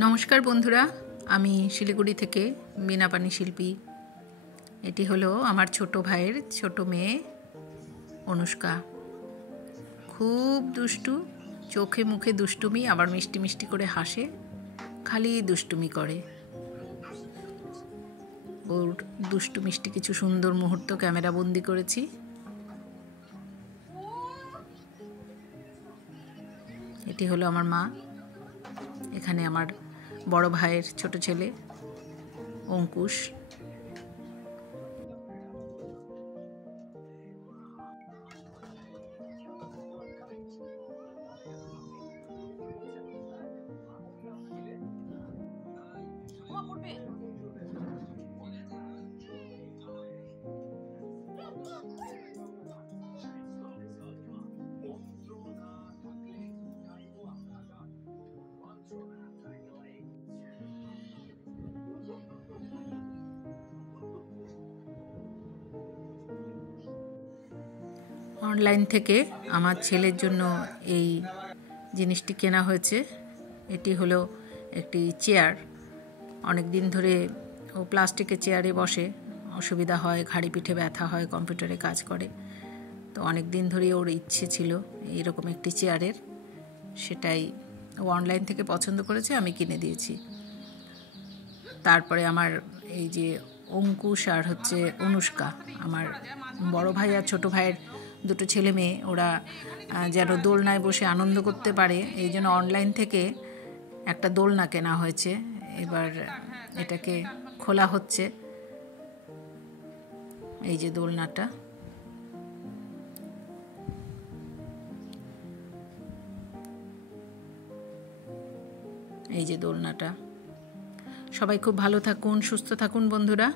নমস্কার বন্ধুরা, আমি শিলিগুড়ি থেকে বীণাপাণি শিল্পী। এটি হলো আমার ছোট ভাইয়ের ছোট মেয়ে অনুষ্কা। খুব দুষ্টু, চোখে মুখে দুষ্টুমি, আবার মিষ্টি মিষ্টি করে হাসে, খালি দুষ্টুমি করে। ওর দুষ্টু মিষ্টি কিছু সুন্দর মুহূর্ত ক্যামেরা বন্দি করেছি। এটি হলো আমার মা। এখানে আমার বড় ভাইয়ের ছোট ছেলে অঙ্কুশ। অনলাইন থেকে আমার ছেলের জন্য এই জিনিসটি কেনা হয়েছে। এটি হলো একটি চেয়ার। অনেক দিন ধরে ও প্লাস্টিকের চেয়ারে বসে, অসুবিধা হয়, ঘাড়ি পিঠে ব্যথা হয়, কম্পিউটারে কাজ করে। তো অনেক দিন ধরে ওর ইচ্ছে ছিল এরকম একটি চেয়ারের। সেটাই ও অনলাইন থেকে পছন্দ করেছে, আমি কিনে দিয়েছি। তারপরে আমার এই যে অঙ্কুশ আর অনুষ্কা, আমার বড় ভাই আর ছোট ভাইয়ের দুটো ছেলে মেয়ে, ওরা যেন দোলনায় বসে আনন্দ করতে পারে, এই জন্য অনলাইন থেকে একটা দোলনা কেনা হয়েছে। এবার এটাকে খোলা হচ্ছে। এই যে দোলনাটা, এই যে দোলনাটা। সবাই খুব ভালো থাকুন, সুস্থ থাকুন বন্ধুরা।